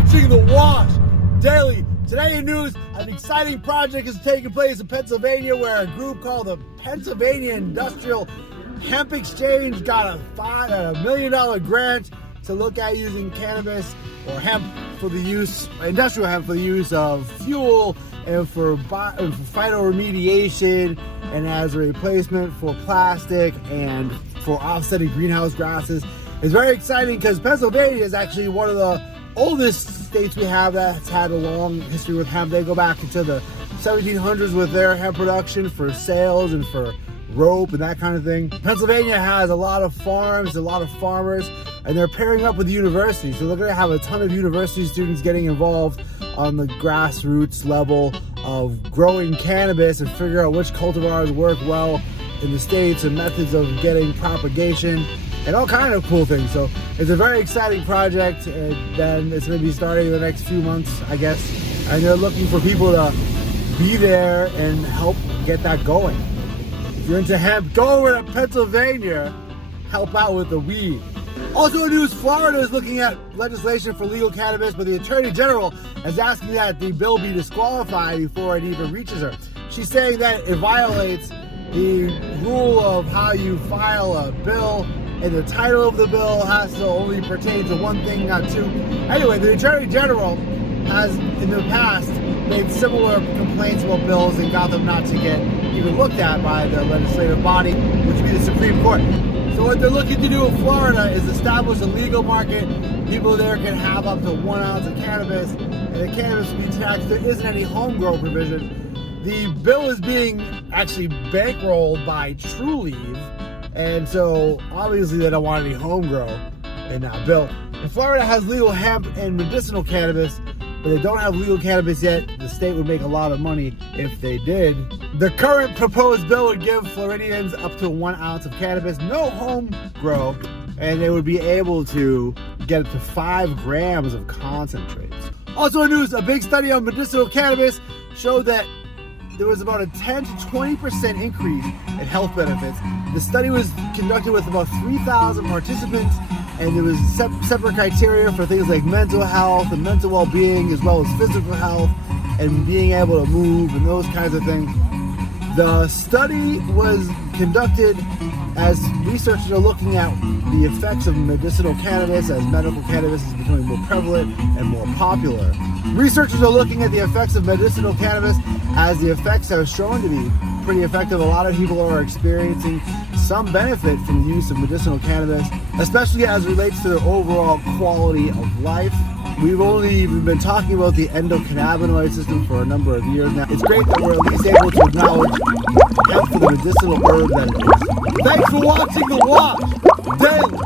watching The Wash Daily. Today in news, an exciting project is taking place in Pennsylvania where a group called the Pennsylvania Industrial Hemp Exchange got a $1 million grant to look at using cannabis or hemp for the use, industrial hemp for the use of fuel and for phytoremediation and as a replacement for plastic and for offsetting greenhouse gases. It's very exciting because Pennsylvania is actually one of the oldest states we have that's had a long history with hemp. They go back into the 1700s with their hemp production for sales and for rope and that kind of thing. Pennsylvania has a lot of farms, a lot of farmers, and they're pairing up with universities. So they're going to have a ton of university students getting involved on the grassroots level of growing cannabis and figure out which cultivars work well in the states and methods of getting propagation and all kind of cool things. So it's a very exciting project, and then it's going to be starting in the next few months, I guess. And they're looking for people to be there and help get that going. If you're into hemp, go over to Pennsylvania, help out with the weed. Also in news, Florida is looking at legislation for legal cannabis, but the Attorney General is asking that the bill be disqualified before it even reaches her. She's saying that it violates the rule of how you file a bill, and the title of the bill has to only pertain to one thing, not two. Anyway, the Attorney General has in the past made similar complaints about bills and got them not to get even looked at by the legislative body, which would be the Supreme Court. So what they're looking to do in Florida is establish a legal market. People there can have up to 1 ounce of cannabis, and the cannabis will be taxed. There isn't any home grow provision. The bill is being actually bankrolled by Truelieve, and so obviously they don't want any home grow in that bill. And Florida has legal hemp and medicinal cannabis, but they don't have legal cannabis yet. The state would make a lot of money if they did. The current proposed bill would give Floridians up to 1 ounce of cannabis, no home grow, and they would be able to get up to 5 grams of concentrates. Also in news, a big study on medicinal cannabis showed that there was about a 10 to 20% increase in health benefits. The study was conducted with about 3,000 participants, and there was separate criteria for things like mental health and mental well-being, as well as physical health and being able to move and those kinds of things. The study was conducted as researchers are looking at the effects of medicinal cannabis as medical cannabis is becoming more prevalent and more popular. Researchers are looking at the effects of medicinal cannabis as the effects are shown to be pretty effective. A lot of people are experiencing some benefit from the use of medicinal cannabis, especially as it relates to their overall quality of life. We've only even been talking about the endocannabinoid system for a number of years now. It's great that we're at least able to acknowledge hemp for the medicinal herb that it is. Thanks for watching The Wash Daily.